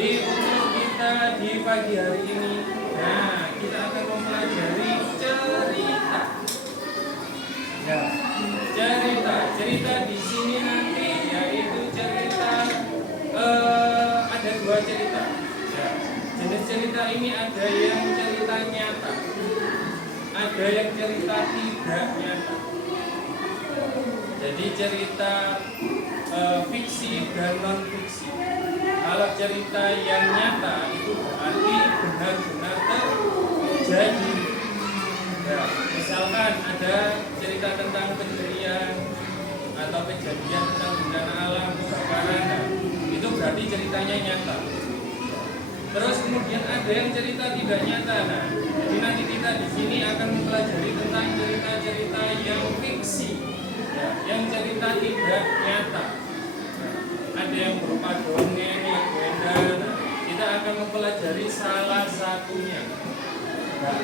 Jadi untuk kita di pagi hari ini, nah kita akan mempelajari cerita. Ya, cerita di sini nanti yaitu cerita ada dua cerita. Ya, jenis cerita ini ada yang cerita nyata, ada yang cerita tidak nyata. Jadi cerita fiksi dan non fiksi. Kalau cerita yang nyata itu berarti benar-benar terjadi. Ya, misalkan ada cerita tentang pencurian atau kejadian tentang bencana alam, kebakaran, itu berarti ceritanya nyata. Terus kemudian ada yang cerita tidak nyata. Nah, jadi nanti kita di sini akan mempelajari tentang cerita-cerita yang fiksi, ya, yang cerita tidak nyata. Ada yang berupa dongeng, legenda. Nah, kita akan mempelajari salah satunya. Nah,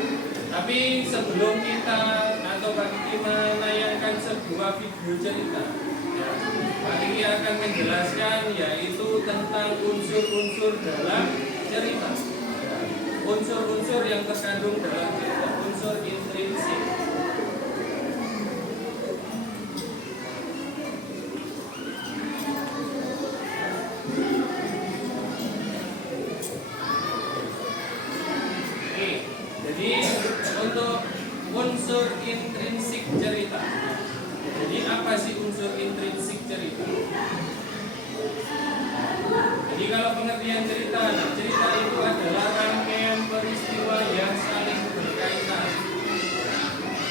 tapi sebelum kita atau Pak Kiki menayangkan sebuah video cerita, ya, Pak Kiki akan menjelaskan yaitu tentang unsur-unsur dalam cerita. Ya, unsur-unsur yang terkandung dalam cerita, unsur intrinsik. Jadi untuk unsur intrinsik cerita. Jadi apa sih unsur intrinsik cerita? Jadi kalau pengertian cerita, nah, cerita itu adalah rangkaian peristiwa yang saling berkaitan.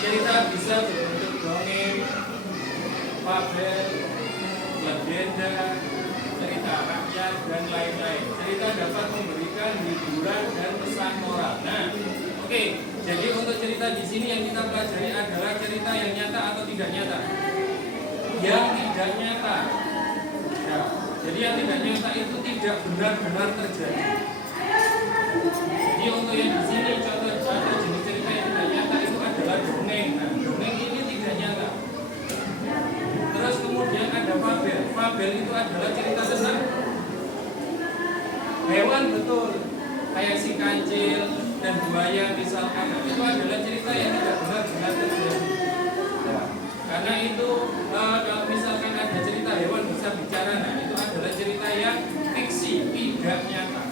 Cerita bisa berbentuk dongeng, fabel, legenda, cerita rakyat dan lain-lain. Cerita dapat memberikan hiburan dan pesan moral. Nah, oke, jadi untuk cerita di sini yang kita pelajari adalah cerita yang nyata atau tidak nyata. Yang tidak nyata. Ya, jadi yang tidak nyata itu tidak benar-benar terjadi. Jadi untuk yang di sini contoh ada jenis cerita yang tidak nyata itu adalah dongeng. Nah, dongeng ini tidak nyata. Terus kemudian ada fabel. Fabel itu adalah cerita tentang hewan, betul, kayak si kancil dan buaya misalkan. Nah, itu adalah cerita yang tidak benar-benar terjadi. Ya, karena itu kalau misalkan ada cerita hewan bisa bicara, nah itu adalah cerita yang fiksi, tidak nyata.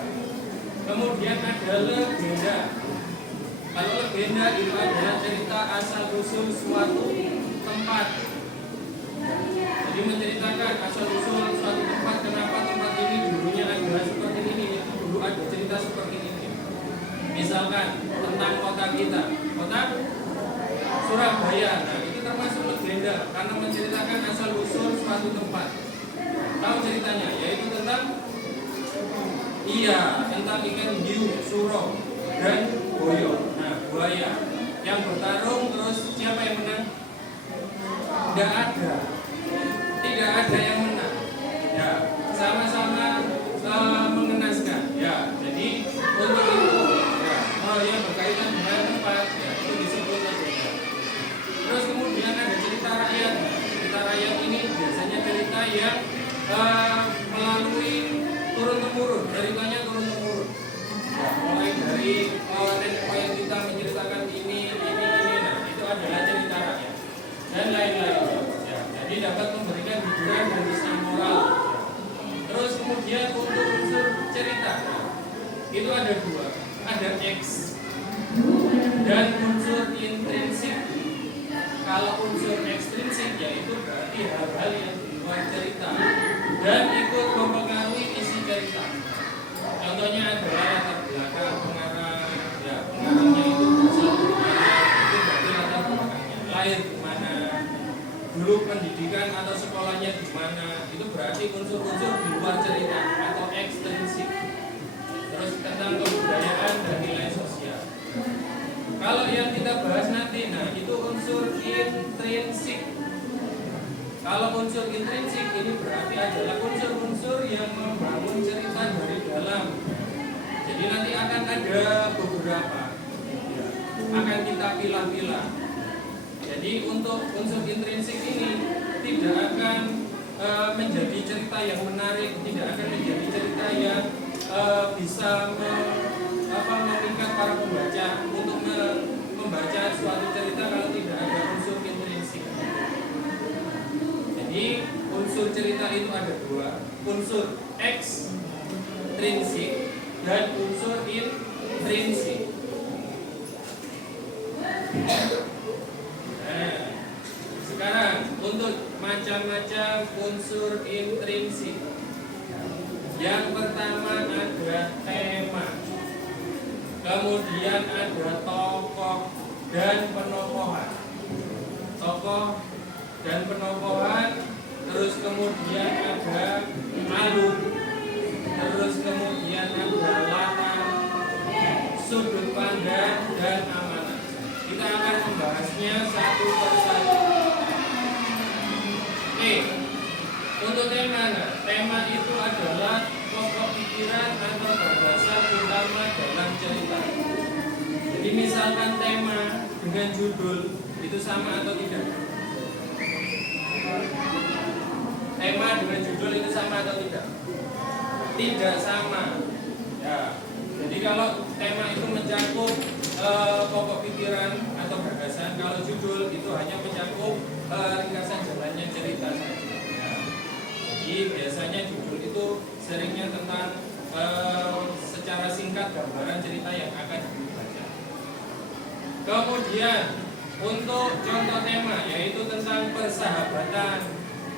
Kemudian ada legenda. Kalau legenda itu adalah cerita asal usul suatu tempat. Jadi menceritakan asal usul suatu tempat, kenapa tempat ini dulunya ada seperti ini, dulu ada cerita seperti ini. Misalkan tentang kota kita, kota Surabaya. Nah, itu termasuk legenda karena menceritakan asal usul suatu tempat. Tahu ceritanya? Yaitu tentang tentang ikan hiu, suro dan boyo. Nah, buaya yang bertarung, terus siapa yang menang? Tidak ada yang menang. Ya, sama-sama mengenaskan. Ya, jadi untuk itu yang berkaitan dengan tempat, ya, itu disebut legenda. Terus kemudian ada cerita rakyat. Cerita rakyat ini biasanya cerita yang melalui turun-temurun, ceritanya turun-temurun. Ya, mulai dari nenek moyang kita menceritakan ini, nah itu adalah cerita rakyat dan lain-lain. Ya, jadi dapat memberikan hiburan dan pesan moral. Terus kemudian untuk unsur cerita, nah, itu ada dua, ada X dan unsur intrinsik. Kalau unsur ekstrinsik yaitu berarti hal-hal yang di luar cerita dan ikut mempengaruhi isi cerita. Contohnya adalah latar belakang pengarang, ya pengarangnya itu berasal dari mana, itu berarti latar belakangnya, lahir di mana, dulu pendidikan atau sekolahnya di mana, itu berarti unsur-unsur di luar cerita atau ekstrinsik. Terus tentang kebudayaan dan nilai sosial. Kalau yang kita bahas nanti, nah itu unsur intrinsik. Kalau unsur intrinsik ini berarti adalah unsur-unsur yang membangun cerita dari dalam. Jadi nanti akan ada beberapa, ya, akan kita pilah-pilah. Jadi untuk unsur intrinsik ini tidak akan menjadi cerita yang menarik, tidak akan menjadi cerita yang bisa memikat para pembaca untuk membaca suatu cerita kalau tidak ada unsur intrinsik. Jadi unsur cerita itu ada dua, unsur ekstrinsik dan unsur intrinsik. Nah, sekarang untuk macam-macam unsur intrinsik. Yang pertama ada tema, kemudian ada tokoh dan penokohan. Tokoh dan penokohan, terus kemudian ada alur, terus kemudian ada latar, sudut pandang dan amanat. Kita akan membahasnya satu persatu. Untuk tema, tema itu adalah pokok pikiran atau gagasan utama dalam cerita. Jadi misalkan tema dengan judul itu sama atau tidak? Tema dengan judul itu sama atau tidak? Tidak sama. Ya. Jadi kalau tema itu mencakup pokok pikiran atau gagasan, kalau judul itu hanya mencakup ringkasan jalannya cerita saja. Jadi biasanya judul itu seringnya tentang secara singkat gambaran cerita yang akan dibaca. Kemudian untuk contoh tema yaitu tentang persahabatan,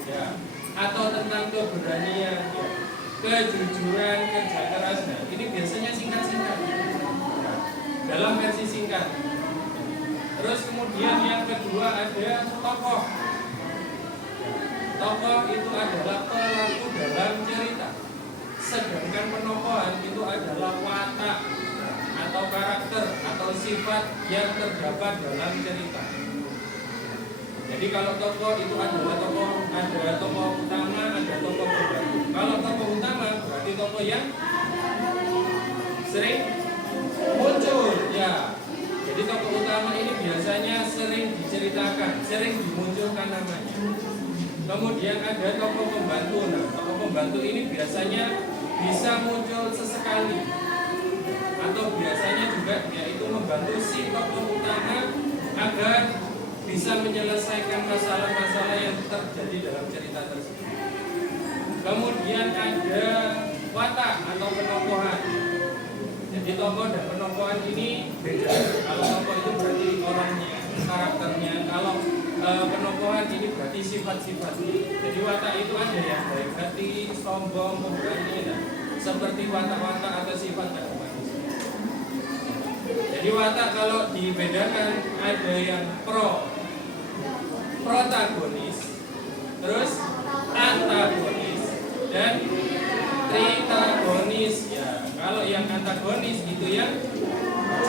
ya, atau tentang keberanian, ya, kejujuran, kerja keras. Nah, ini biasanya singkat-singkat, ya, dalam versi singkat. Terus kemudian yang kedua ada tokoh. Tokoh itu adalah pelaku dalam cerita. Sedangkan penokohan itu adalah watak atau karakter atau sifat yang terdapat dalam cerita. Jadi kalau tokoh itu adalah tokoh, ada tokoh utama, ada tokoh pembantu. Kalau tokoh utama berarti tokoh yang sering muncul, ya. Jadi tokoh utama ini biasanya sering diceritakan, sering dimunculkan namanya. Kemudian ada tokoh pembantu. Nah, tokoh pembantu ini biasanya bisa muncul sesekali, atau biasanya juga yaitu membantu si tokoh utama agar bisa menyelesaikan masalah-masalah yang terjadi dalam cerita tersebut. Kemudian ada watak atau penokohan. Jadi tokoh dan penokohan ini beda. Kalau tokoh itu berarti orangnya, karakternya. Kalau penokohan ini berarti sifat-sifatnya. Jadi watak itu ada yang baik hati, sombong, pemberani, nah, seperti watak-watak atau sifat dari manusia. Jadi watak kalau dibedakan ada yang protagonis, terus antagonis, dan tritagonis. Ya, kalau yang antagonis itu yang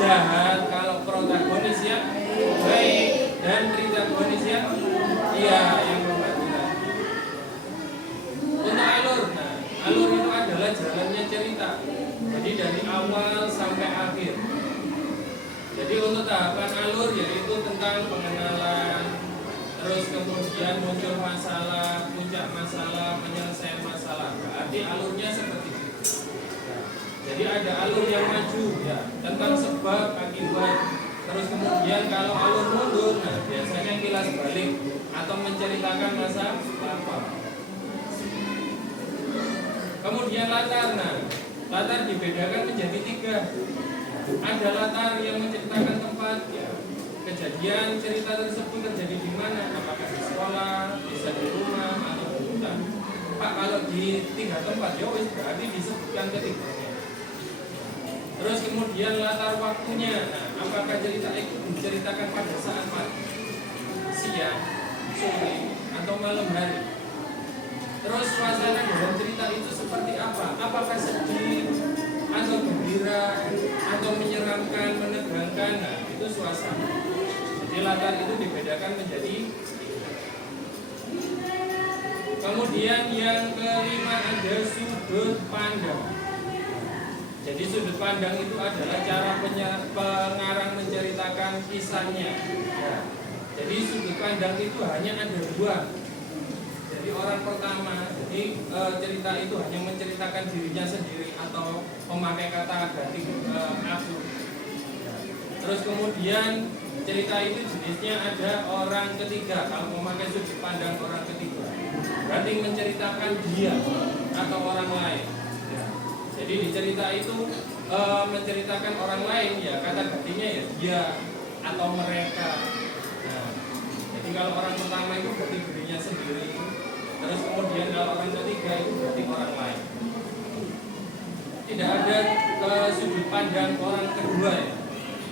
jahat, kalau protagonis yang baik, dan tritagonis yang yang membantu. Untuk alur, nah, alur itu adalah jalannya cerita. Jadi dari awal sampai akhir. Jadi untuk tahapan alur yaitu tentang pengenalan, terus kemudian muncul masalah, puncak masalah, penyelesaian masalah. Berarti alurnya seperti itu. Jadi ada alur yang maju, ya, tentang sebab akibat. Terus kemudian kalau alur mundur, nah biasanya kilas balik atau menceritakan masa lampau. Kemudian latar, nah latar dibedakan menjadi 3. Ada latar yang menceritakan tempat, ya, kejadian cerita tersebut terjadi di mana, apakah di sekolah, bisa di rumah atau di hutan. Pak, kalau di 3 tempat, ya wis berarti disebutkan ketiganya. Terus kemudian latar waktunya, nah, apakah cerita itu diceritakan pada saat pagi, siang, sore, atau malam hari. Terus suasana dalam cerita itu seperti apa? Apakah sedih, atau gembira, atau menyeramkan, menegangkan? Nah, itu suasana. Jadi latar itu dibedakan menjadi 3. Kemudian yang kelima ada sudut pandang. Jadi sudut pandang itu adalah cara pengarang menceritakan kisahnya. Ya. Jadi sudut pandang itu hanya ada 2. Jadi orang pertama, jadi Jadi cerita itu hanya menceritakan dirinya sendiri atau memakai kata ganti aku. Terus kemudian cerita itu jenisnya ada orang ketiga. Kalau memakai sudut pandang orang ketiga, berarti menceritakan dia atau orang lain. Jadi di cerita itu menceritakan orang lain, ya kata gantinya ya dia atau mereka. Nah, jadi kalau orang pertama itu berarti dirinya sendiri. Terus kemudian kalau orang ketiga itu berarti orang lain. Tidak ada sudut pandang orang kedua ya.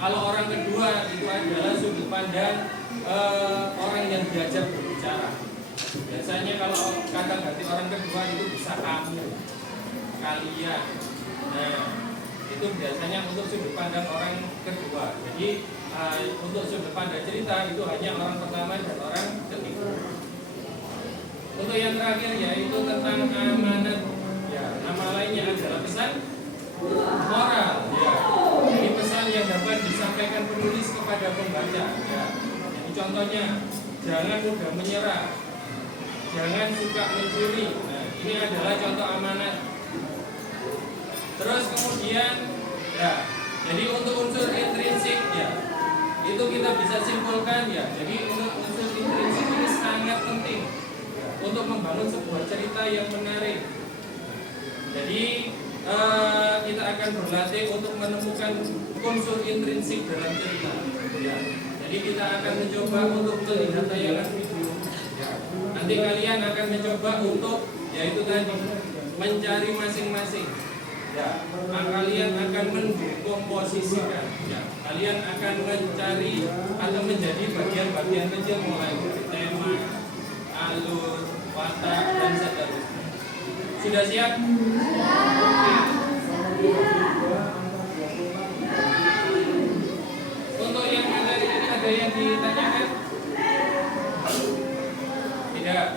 Kalau orang kedua itu adalah sudut pandang orang yang diajak berbicara. Biasanya kalau kata ganti orang kedua itu bisa kamu, kalian. Nah, itu biasanya untuk sudut pandang orang kedua. Jadi untuk sudut pandang cerita itu hanya orang pertama dan orang ketiga. Untuk yang terakhir yaitu tentang amanat. Ya, nama lainnya adalah pesan moral. Ya, ini pesan yang dapat disampaikan penulis kepada pembaca. Ya, jadi contohnya jangan mudah menyerah, jangan suka mencuri. Nah, ini adalah contoh amanat. Terus kemudian, ya, jadi untuk unsur intrinsik ya, itu kita bisa simpulkan ya. Jadi untuk unsur intrinsik ini sangat penting untuk membangun sebuah cerita yang menarik. Jadi kita akan berlatih untuk menemukan unsur intrinsik dalam cerita. Ya. Jadi kita akan mencoba untuk melihat tayangan video. Ya. Nanti kalian akan mencoba untuk yaitu tadi mencari masing-masing. Ya. Kalian akan mengkomposisikan. Ya. Kalian akan mencari atau menjadi bagian-bagian kecil mulai dari tema, alur, watak dan seterusnya. Sudah siap? Untuk yang materi ini ada yang ditanyakan? Tidak.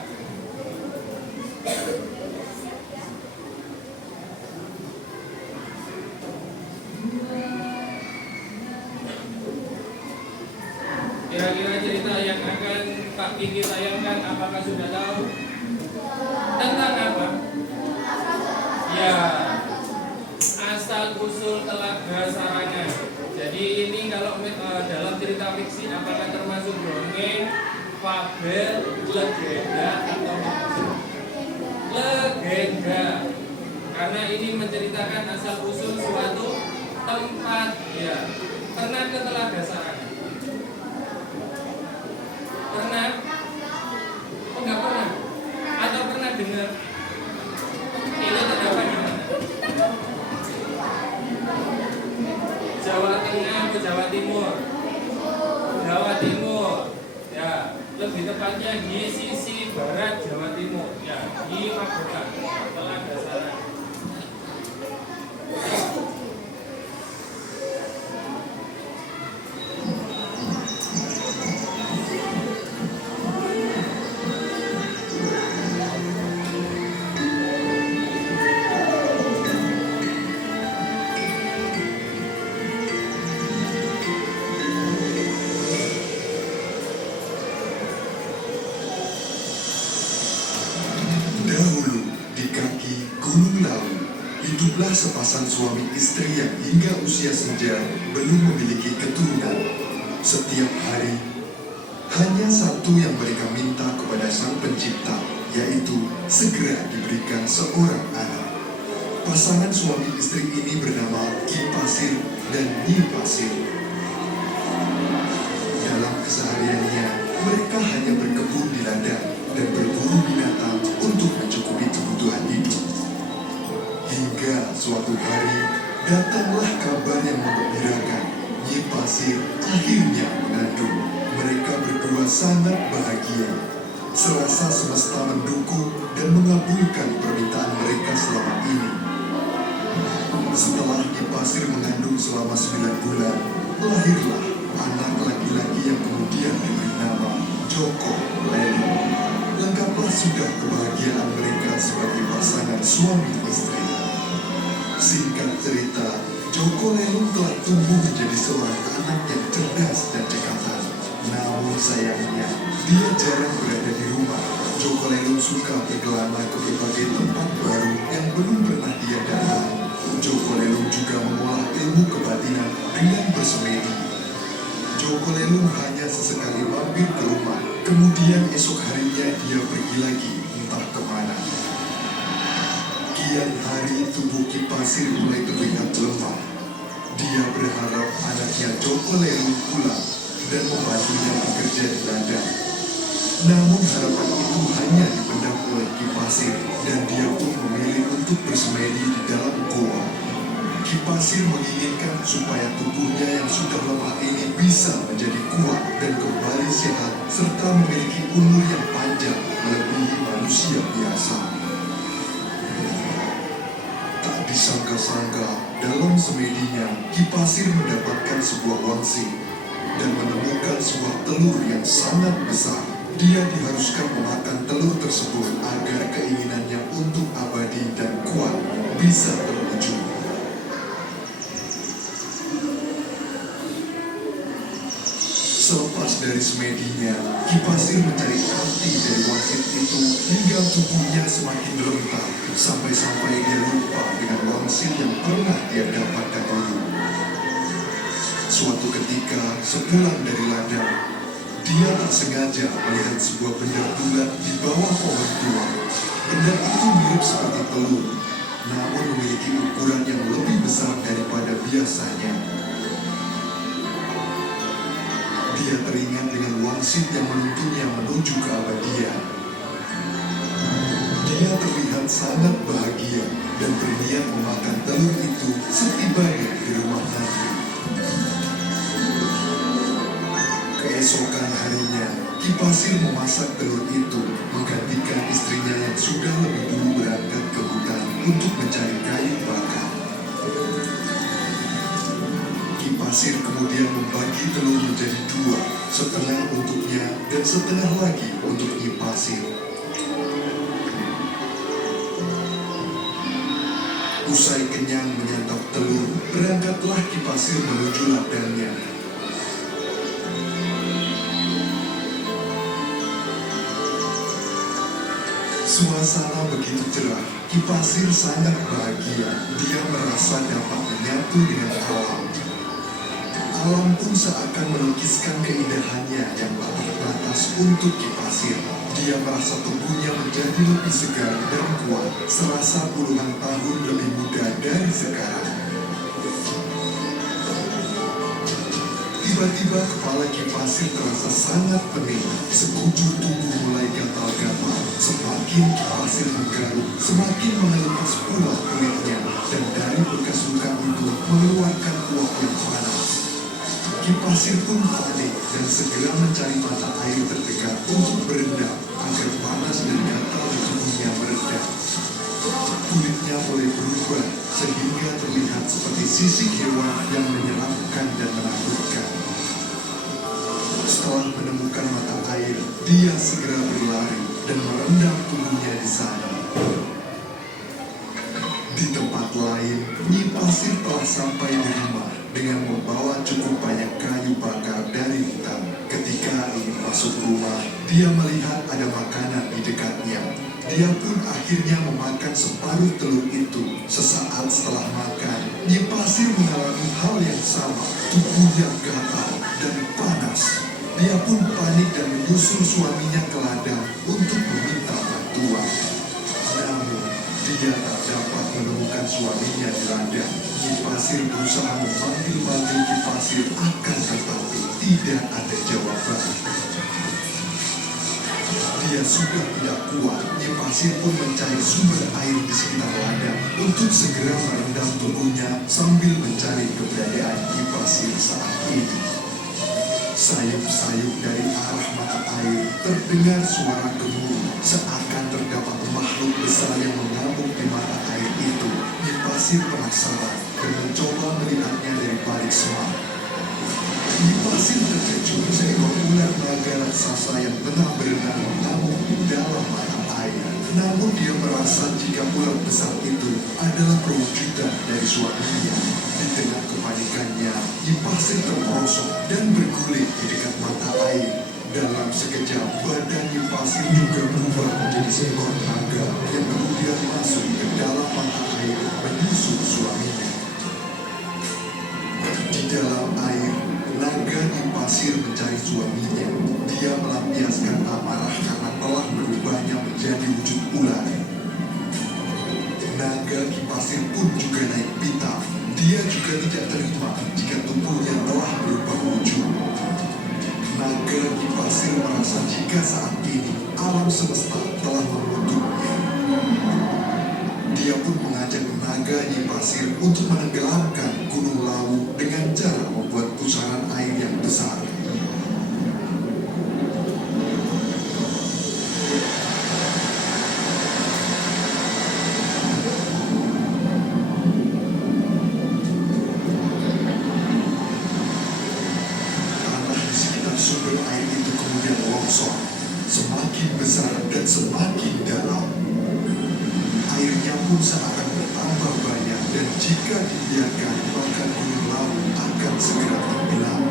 Kira-kira cerita yang akan Pak Kiki tayangkan apakah sudah tahu? Tentang apa? Ya, asal usul Telaga Sarangan. Jadi ini kalau dalam cerita fiksi apakah termasuk dongeng, fabel, legenda atau legenda? Karena ini menceritakan asal usul suatu tempat. Ya, pernah ke Telaga Sarangan? Pernah? Oh, enggak pernah? Atau pernah dengar? Ini terdapat di mana? Jawa Tengah atau Jawa Timur? Jawa Timur. Ya, lebih tepatnya di sisi barat Jawa Timur. Ya, di Magelang, Telaga Sarangan. Hiduplah sepasang suami istri yang hingga usia senja belum memiliki keturunan. Setiap hari, hanya satu yang mereka minta kepada Sang Pencipta, yaitu segera diberikan seorang anak. Pasangan suami istri ini bernama Ki Pasir dan Nyi Pasir. Dalam kesehariannya, mereka hanya berkebun di ladang dan berburu binatang untuk mencukupi kebutuhan hidup. Hingga suatu hari, datanglah kabar yang menggembirakan. Nyi Pasir akhirnya mengandung. Mereka berdua sangat bahagia. Serasa semesta mendukung dan mengabulkan permintaan mereka selama ini. Setelah Nyi Pasir mengandung selama 9 bulan, lahirlah anak laki-laki yang kemudian diberi nama Joko Leli. Lengkaplah sudah kebahagiaan mereka sebagai pasangan suami istri. Singkat cerita, Joko Lelung telah tumbuh menjadi seorang anak yang cerdas dan cekatan. Namun sayangnya, dia jarang berada di rumah. Joko Lelung suka berkelana ke berbagai tempat baru yang belum pernah dia datang. Joko Lelung juga mengolah ilmu kebatinan dengan bersemedi. Joko Lelung hanya sesekali mampir ke rumah, kemudian esok harinya dia pergi lagi entah kemana. Kian hari tubuh Ki Pasir mulai terlihat lemah. Dia berharap anaknya Joko Lelung pulang dan membantunya bekerja di ladang. Namun harapan itu hanya dipendam oleh Ki Pasir dan dia pun memilih untuk bersemedi di dalam goa. Ki Pasir menginginkan supaya tubuhnya yang sudah lemah ini bisa menjadi kuat dan kembali sehat serta memiliki umur yang panjang melebihi manusia biasa. Tak disangka-sangka, dalam semedinya Ki Pasir mendapatkan sebuah wangsit dan menemukan sebuah telur yang sangat besar. Dia diharuskan memakan telur tersebut agar keinginannya untuk abadi dan kuat bisa terwujud. Selepas dari semedinya, Ki Pasir mencari arti dari wangsit itu hingga tubuhnya semakin rentan, sampai-sampai dia lupa dengan wangsit yang pernah dia dapatkan dulu. Suatu ketika, sepulang dari ladang, dia tak sengaja melihat sebuah benda bulat di bawah pohon tua. Benda itu mirip seperti telur, namun memiliki ukuran yang lebih besar daripada biasanya. Dia teringat dengan wangsit yang menuntunnya menuju keabadian. Dia terlihat sangat bahagia dan berniat memakan telur itu setibanya di rumah nanti. Keesokan harinya, Ki Pasir memasak telur itu, menggantikan istrinya yang sudah lebih dulu berangkat ke hutan untuk mencari kayu bakar. Ki Pasir kemudian membagi telur menjadi dua, setengah untuknya dan setengah lagi untuk Nyi Pasir. Usai kenyang menyantap telur, berangkatlah Ki Pasir menuju ladangnya. Suasana begitu cerah, Ki Pasir sangat bahagia. Dia merasa dapat menyatu dengan alam. Alam pun seakan melukiskan keindahannya yang tak terbatas untuk Ki Pasir. Dia merasa tubuhnya menjadi lebih segar dan kuat, serasa puluhan tahun lebih muda dari sekarang. Tiba-tiba kepala Ki Pasir terasa sangat pening. Sekujur tubuh mulai gatal-gatal. Semakin Ki Pasir menggaruk, semakin mengelupas pula kulitnya, dan dari bekas luka itu mengeluarkan uap yang panas. Ki Pasir pun panik dan segera mencari mata air terdekat untuk berendam agar panas dan gatal di tubuhnya mereda. Kulitnya mulai berubah sehingga terlihat seperti sisik hewan yang menyeramkan dan menakutkan. Setelah menemukan mata air, dia segera berlari dan merendam tubuhnya di sana. Di tempat lain, Nyi Pasir telah sampai di rumah dengan membawa cukup banyak kayu bakar dari hutan. Ketika ingin masuk rumah, dia melihat ada makanan di dekatnya. Dia pun akhirnya memakan separuh telur itu. Sesaat setelah makan, Nyi Pasir mengalami hal yang sama. Tubuhnya gatal dan panas. Dia pun panik dan menyusul suaminya ke ladang untuk meminta bantuan. Namun, dia tak dapat menemukan suaminya di ladang. Nyi Pasir berusaha memanggil-manggil Ki Pasir, akan tetapi tidak ada jawaban. Dia sudah tidak kuat. Nyi Pasir pun mencari sumber air di sekitar ladang untuk segera merendam tubuhnya sambil mencari keberadaan Ki Pasir saat ini. Sayup-sayup dari arah mata air terdengar suara gemuruh, seakan terdapat makhluk besar yang mengamuk di mata air itu. Nyi Pasir penasaran dan mencoba melihatnya dari balik semak. Nyi Pasir terkejut seekor ular naga raksasa yang tengah berenang mengamuk di dalam mata air. Namun dia merasa jika ular besar itu adalah perwujudan dari suaminya. Di tengah kepanikannya, Nyi Pasir terperosok dan berguling di dekat mata air. Dalam sekejap, badannya pasir juga berubah menjadi seekor naga yang kemudian masuk ke dalam mata air menyusul suaminya. Di dalam air, naga di pasir mencari suaminya. Dia melampiaskan amarah karena telah berubahnya menjadi wujud ular. Naga di pasir pun juga naik pitam. Dia juga tidak terima jika tubuhnya telah berubah wujud. Naga di pasir merasa jika saat ini alam semesta telah mengutuknya. Dia pun mengajak naga di pasir untuk menenggelamkan Gunung Lawu dengan cara membuat pusaran air yang besar. Tanah di sekitar sumber air itu kemudian longsor, semakin besar dan semakin dalam. Airnya pun seakan bertambah banyak dan jika dibiarkan maka Gunung Lawu akan segera tenggelam.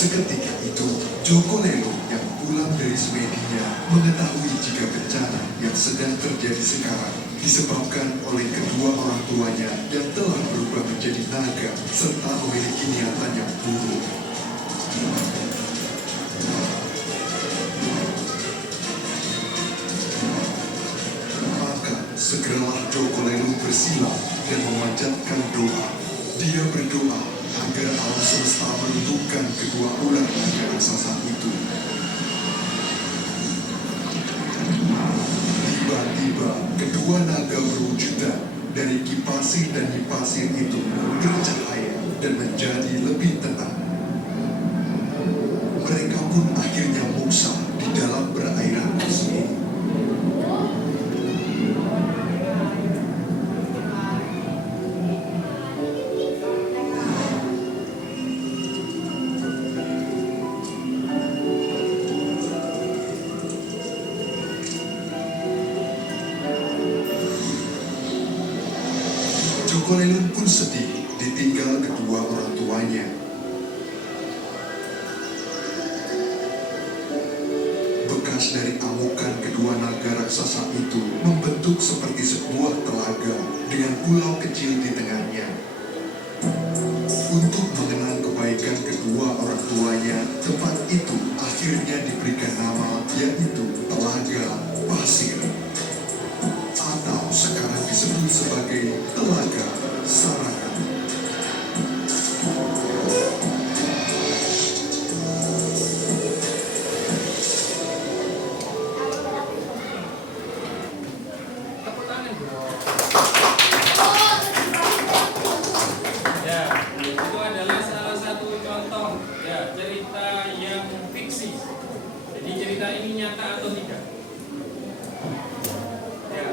Seketika itu, Joko Lelo yang pulang dari Sweden mengetahui jika bencana yang sedang terjadi sekarang disebabkan oleh kedua orang tuanya yang telah berubah menjadi naga serta memiliki niatan yang buruk. Maka segeralah Joko Lelo bersilah dan memanjatkan doa. Dia berdoa agar alam semesta meruntuhkan kedua ular naga raksasa itu. Tiba-tiba kedua naga berwujudan dari Kipasir dan Nipasir itu bercahaya dan menjadi lebih tenang. Mereka pun akhirnya musnah di dalam perairan tersebut. Joko Lelo pun sedih ditinggal kedua orang tuanya. Bekas dari amukan kedua naga raksasa itu membentuk seperti sebuah telaga dengan pulau kecil di tengahnya. Untuk mengenang kebaikan kedua orang tuanya, tempat itu akhirnya diberikan nama yaitu Telaga Pasir. Atau sekarang disebut sebagai Telaga Sarangan. Tepuk tangan dong. Ya, itu adalah salah satu contoh ya cerita yang fiksi. Jadi cerita ini nyata atau tidak? Ya,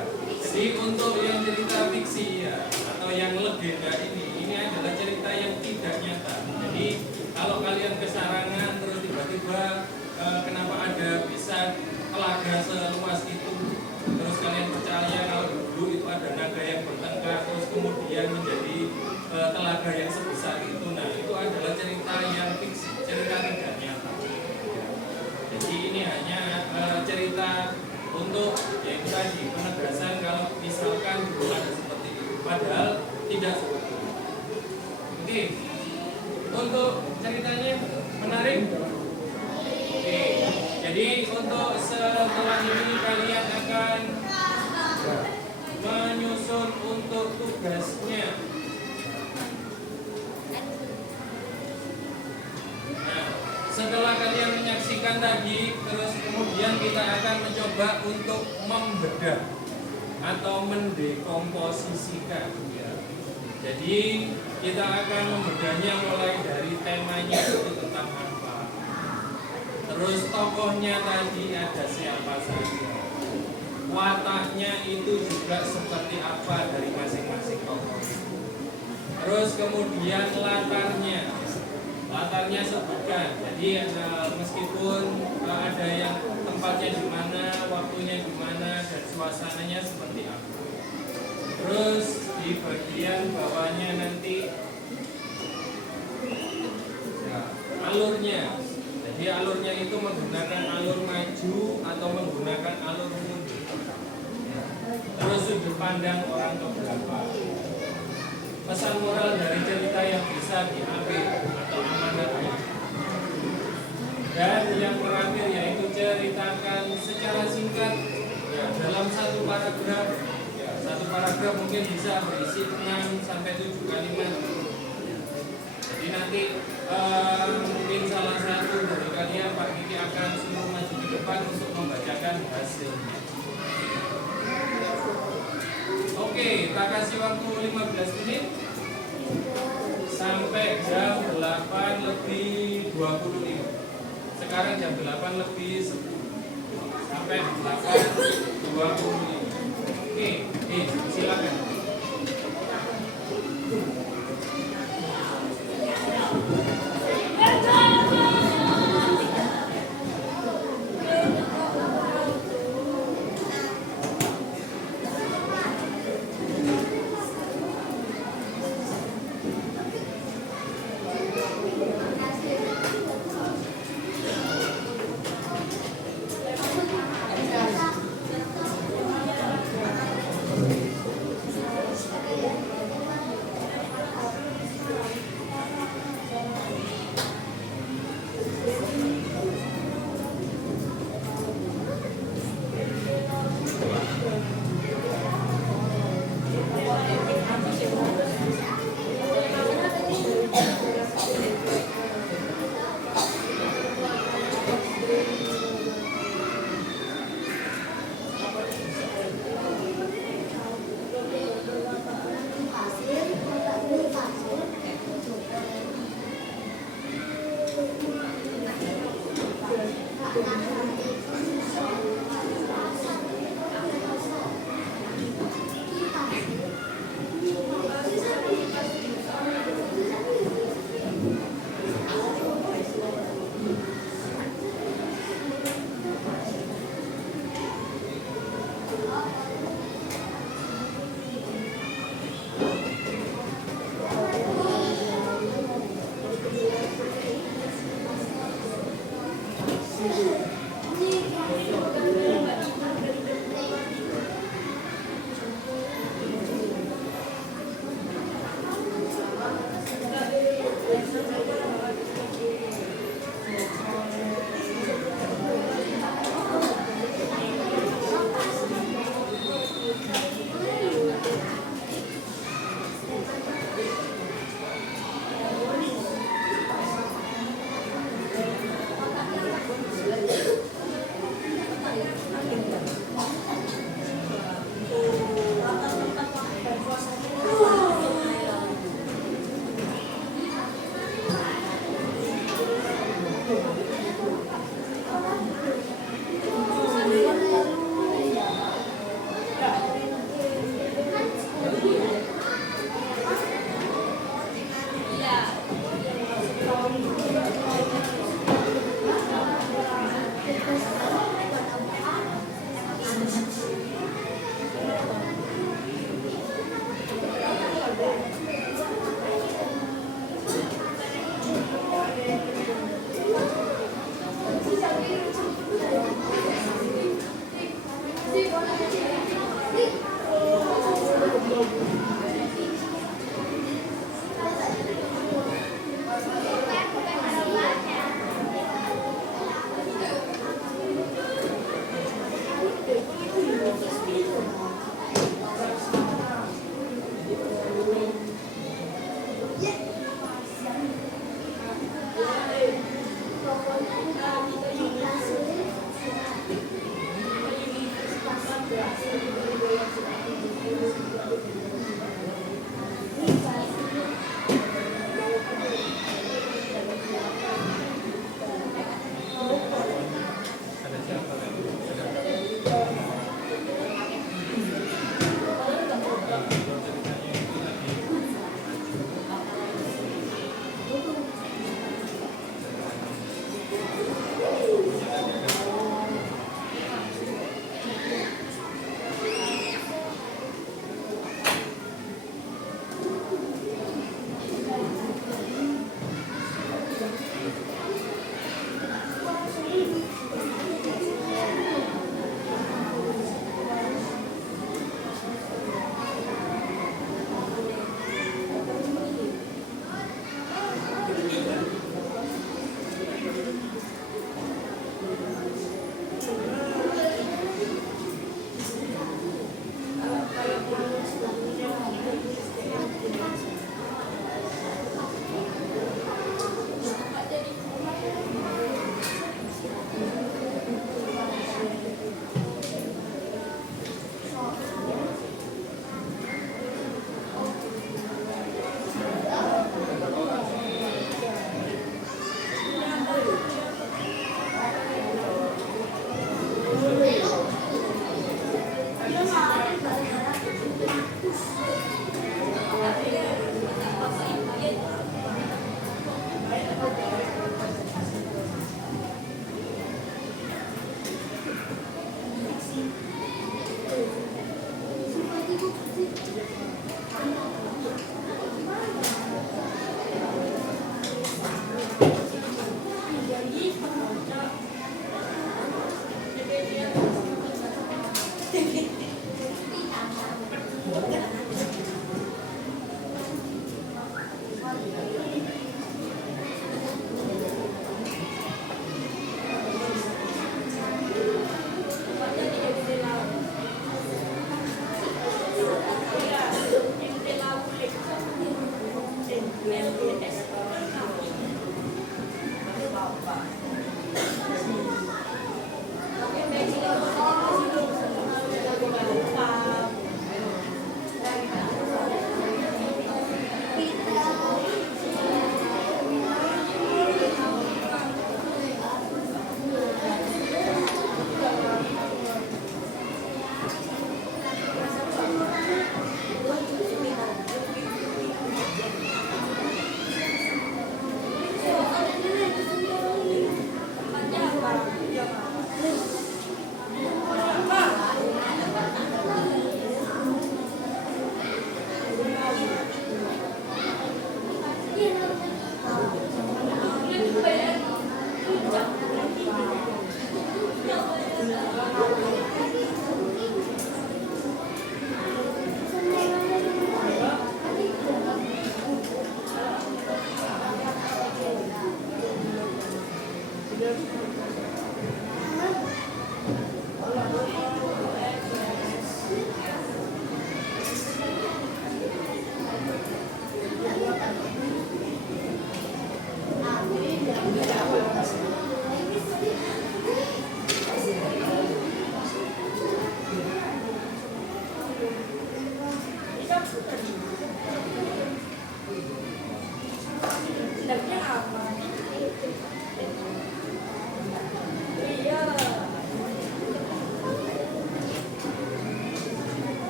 jadi untuk yang cerita fiksi ya atau yang legenda ini adalah cerita yang tidak nyata. Jadi kalau kalian ke Sarangan terus tiba-tiba kenapa ada bisa telaga seluas itu, terus kalian percaya kalau dulu itu ada naga yang bertengkar terus kemudian menjadi telaga yang sebesar itu, nah itu adalah cerita yang fiksi, cerita tidak nyata. Jadi ini hanya cerita untuk yaitu tadi penegasan kalau misalkan dulu ada seperti itu, padahal tidak seperti itu. Oke, untuk ceritanya menarik. Oke, jadi untuk setelah ini kalian akan menyusun untuk tugasnya. Nah, setelah kalian menyaksikan tadi, terus kemudian kita akan mencoba untuk membedah atau mendekomposisikan. Ya. Jadi kita akan membedahnya mulai dari temanya itu tentang apa. Terus tokohnya tadi ada siapa saja. Wataknya itu juga seperti apa dari masing-masing tokoh. Terus kemudian latarnya sebutkan. Jadi meskipun ada yang tempatnya di mana, waktunya di mana, dan suasananya seperti apa. Terus di bagian bawahnya nanti ya, alurnya. Jadi alurnya itu menggunakan alur maju atau menggunakan alur mundur. Terus sudut pandang orang keberapa. Pesan moral dari cerita yang bisa diambil atau amanatnya. Dan yang terakhir yaitu ceritakan secara singkat ya, dalam satu paragraf. Ya, satu paragraf mungkin bisa berisi 6 sampai 7 kalimat. Jadi nanti mungkin salah satu dari kalian Pak Kiki akan suruh maju ke depan untuk membacakan hasilnya. Oke, kita kasih waktu 15 menit sampai jam 8:25. Sekarang jam 8:10 sampai 8:25. Oke, silakan.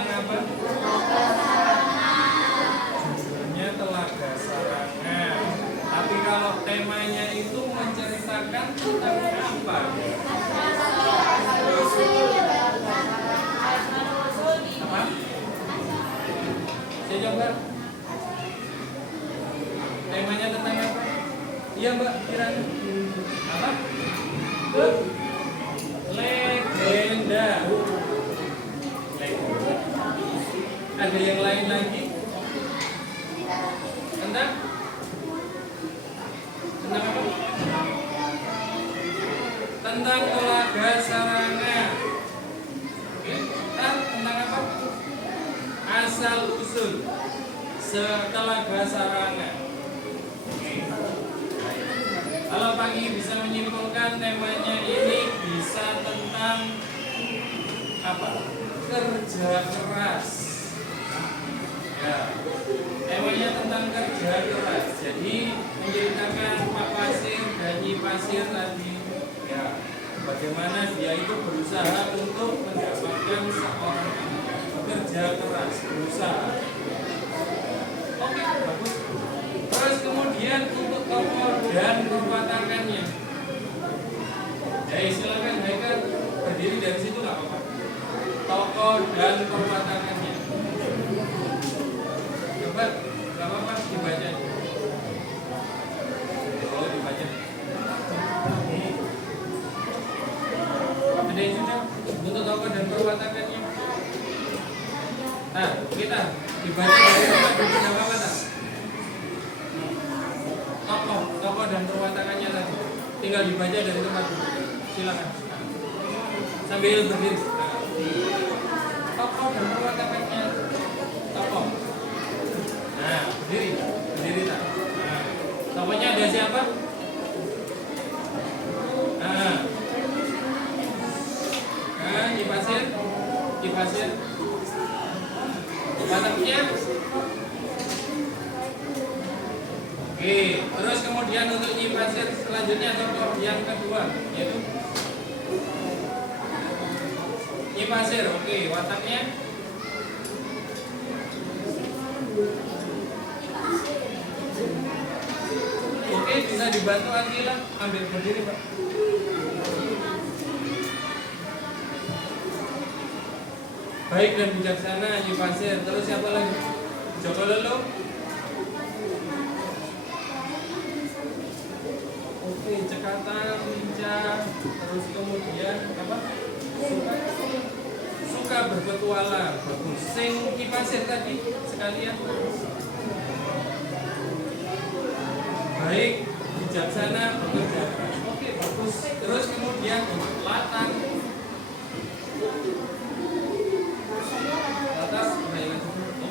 tentang apa? Judulnya Telaga Sarangan. Tapi kalau temanya itu menceritakan tentang apa? Apa? Saya coba. Temanya tentang apa? Iya Mbak, kiranya apa? Legenda. Ada yang lain lagi? Tentang apa? Tentang Telaga Sarangan. Oke, tentang apa? Asal usul Telaga Sarangan. Oke. Kalau pagi bisa menyimpulkan temanya ini bisa tentang apa? Kerja keras. Ya, temanya tentang kerja keras. Jadi menceritakan Pak Pasir dan Nyi Pasir tadi, ya, bagaimana dia itu berusaha untuk mendapatkan seorang kerja keras, berusaha. Oke, bagus. Terus kemudian untuk tokoh dan perwatakannya. Ya, silakan Haikal berdiri dari situ nggak apa-apa. Tokoh dan perwatakannya. Coba, nggak apa-apa dibaca. Oh, dibaca. Ada yang sudah untuk tokoh dan perwatakannya. Nah, kita dibaca dari tempat duduk nggak apa-apa tak? Tokoh dan perwatakannya tadi. Tinggal dibaca dari tempat duduk. Silakan. Sambil berdiri. Tokoh dan perwatakannya. Tokoh. Nah, berdiri tak? Nah, tokohnya ada siapa? Nah, Nyi Pasir. Wataknya. Oke, terus kemudian untuk Nyi Pasir selanjutnya tokoh yang kedua yaitu Nyi Pasir. Oke, wataknya. Oke, bisa dibantu Akila ambil berdiri Pak. Baik dan bijaksana Nyi Pasir. Terus siapa lagi? Joko Lelo. Oke, cekatan, lincah. Terus kemudian apa? Suka berpetualang. Bagus. Sing Nyi Pasir tadi sekalian. Baik, bijaksana, bekerja. Oke, bagus. Terus kemudian untuk latang.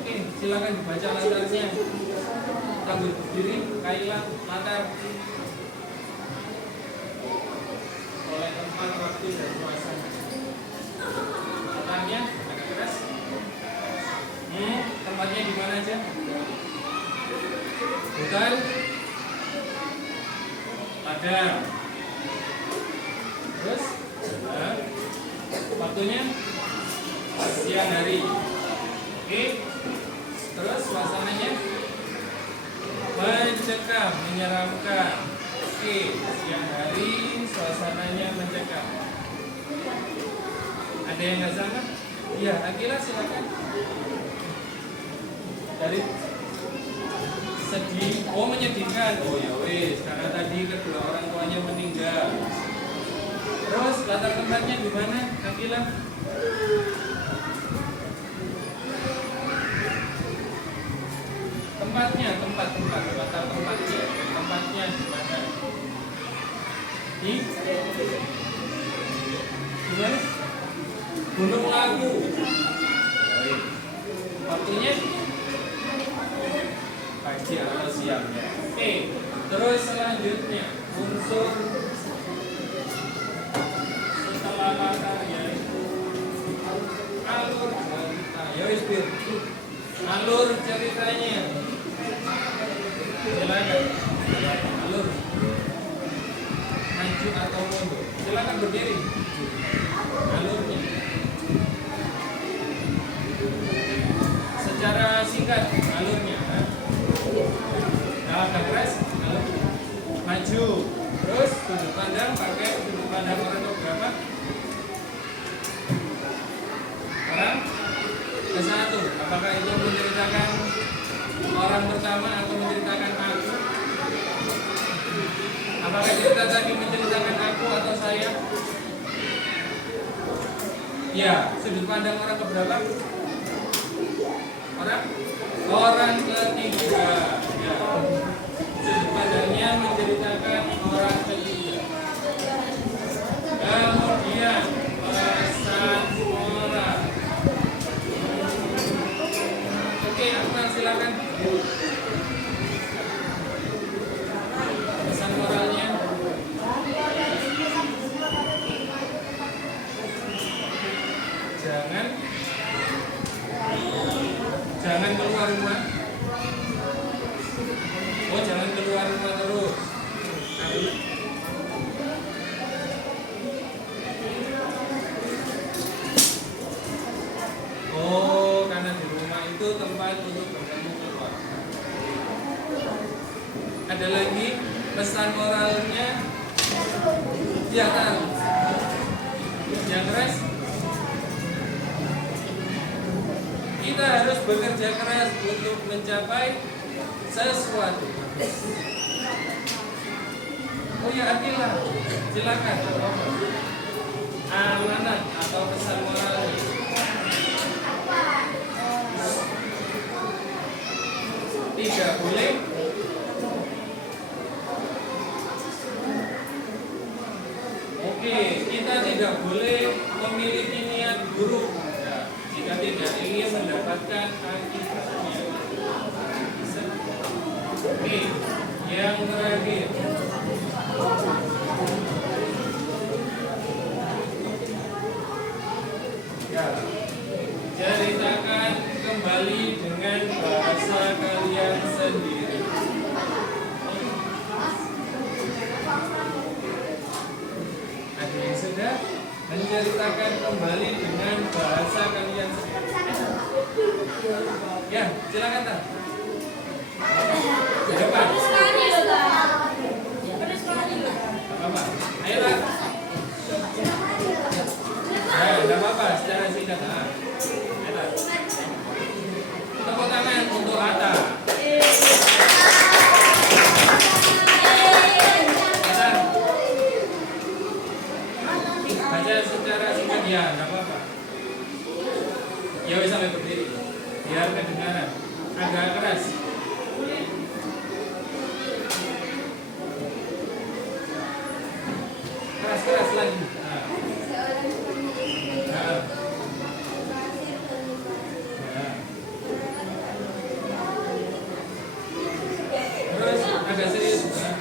Oke, silakan dibaca latarnya. Sambil berdiri, Kaila, latar. Oleh tempat, waktu, dan suasana. Latarnya agak keras. Tempatnya di mana aja? Bukan? Ladang. Terus? Waktunya? Siang hari. Oke. Terus suasananya mencekam, menyeramkan. Oke, siang hari suasananya mencekam. Ada yang nggak sama? Iya, Akila silakan. Dari sedih, oh menyedihkan. Oh ya wes, karena tadi kedua orang tuanya meninggal. Terus latar tempatnya di mana, Akila? Tempat latar tempatnya di mana? Di mana? Gunung Lawu. Waktunya pagi atau siang. Oke, terus selanjutnya unsur setelah latar yaitu alur cerita. Ya wis, alur ceritanya. Silakan. Alur. Maju atau mundur. Silakan berdiri. Alurnya. Ya, sudut pandang orang keberapa? Orang ketiga. Ya. Sudut pandangnya menceritakan orang ketiga. Kemudian pesan moral. Oke, Akmal silakan. Pesan moralnya. Jangan keluar rumah. Oh, jangan keluar rumah terus. Oh, karena di rumah itu tempat untuk bertemu keluarga. Ada lagi pesan moralnya? Ya kan? Yang keras. Kita harus bekerja keras untuk mencapai sesuatu. Oh ya, Akila, silakan. Amanat atau pesan moralnya. Tidak boleh Oke, kita tidak boleh memiliki niat buruk jika tidak ingin mendapatkan akibatnya. Oke, yang terakhir. Ya, ceritakan kembali dengan bahasa kalian sendiri. Ada yang sudah menceritakan kembali dengan bahasa kalian sendiri. Ya, silakan tak. Di depan. Bapak, ayo lah. Ya, tidak apa-apa, secara singkat. Ayo lah. Tepuk tangan untuk Atta. Baca secara singkat ya, tidak apa-apa. Ya wis sampai berdiri. Biar kedengaran. Agak keras. Keras lagi. Nah. Nah. Nah. Terus agak serius. Nah.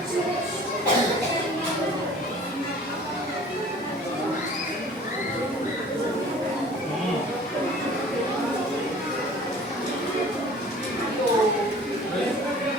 Terus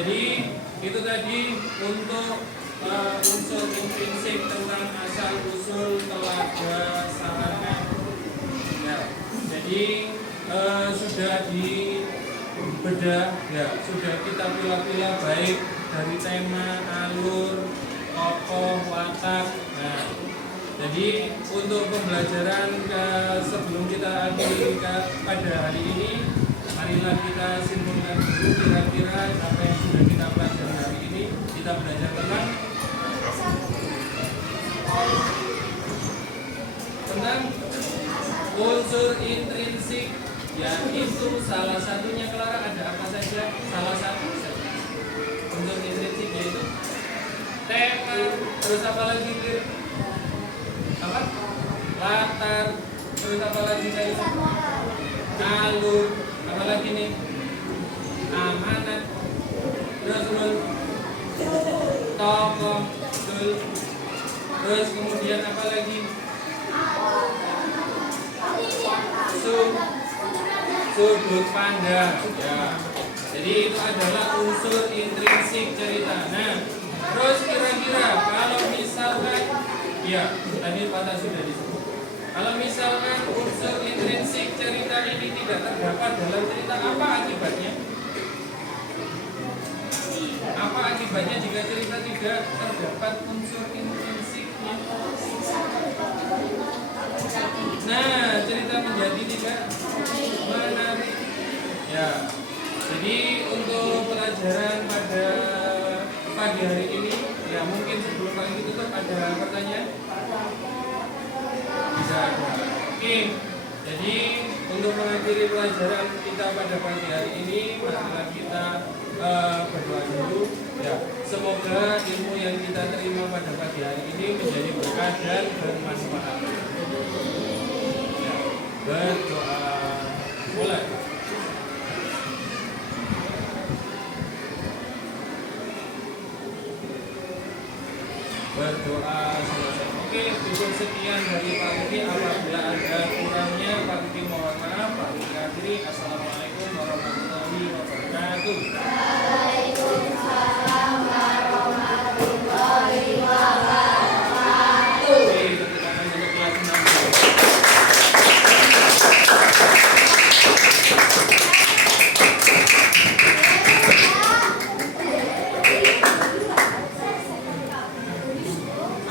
Jadi itu tadi untuk unsur intrinsik tentang asal usul telaga sarangan. Ya, jadi sudah dibedah, ya sudah kita pilah-pilah baik dari tema, alur, tokoh, watak. Nah, jadi untuk pembelajaran sebelum kita akhiri pada hari ini, marilah kita simpulkan dulu kira-kira apa yang sudah kita pelajari hari ini. Kita belajar tentang unsur intrinsik, yaitu salah satunya Clara ada apa saja? Salah satu saja. Unsur intrinsik yaitu tema, terus apa lagi? Apa? Latar, terus apa lagi saya? Alur, apa lagi nih? Amanat, terus tokoh, terus kemudian apa lagi? Sudut pandang, ya. Jadi itu adalah unsur intrinsik cerita. Nah, terus kira-kira kalau misalkan, ya tadi Pak sudah disebut. Kalau misalkan unsur intrinsik cerita ini tidak terdapat dalam cerita, apa akibatnya? Apa akibatnya jika cerita tidak terdapat unsur intrinsiknya? Nah, cerita menjadi tidak menarik. Ya, jadi untuk pelajaran pada pagi hari ini, ya mungkin sebelum kali ditutup ada pertanyaan? Bisa ada. Oke, jadi untuk mengakhiri pelajaran kita pada pagi hari ini, marilah kita berdoa dulu. Ya, semoga ilmu yang kita terima pada pagi hari ini menjadi berkah dan bermanfaat. Ya, berdoa mulai. Berdoa selesai. Oke, cukup sekian dari Pak Kiki. Apabila ada kurangnya, Pak Kiki mohon maaf. Pak Kiki akhiri. Assalamualaikum warahmatullahi wabarakatuh.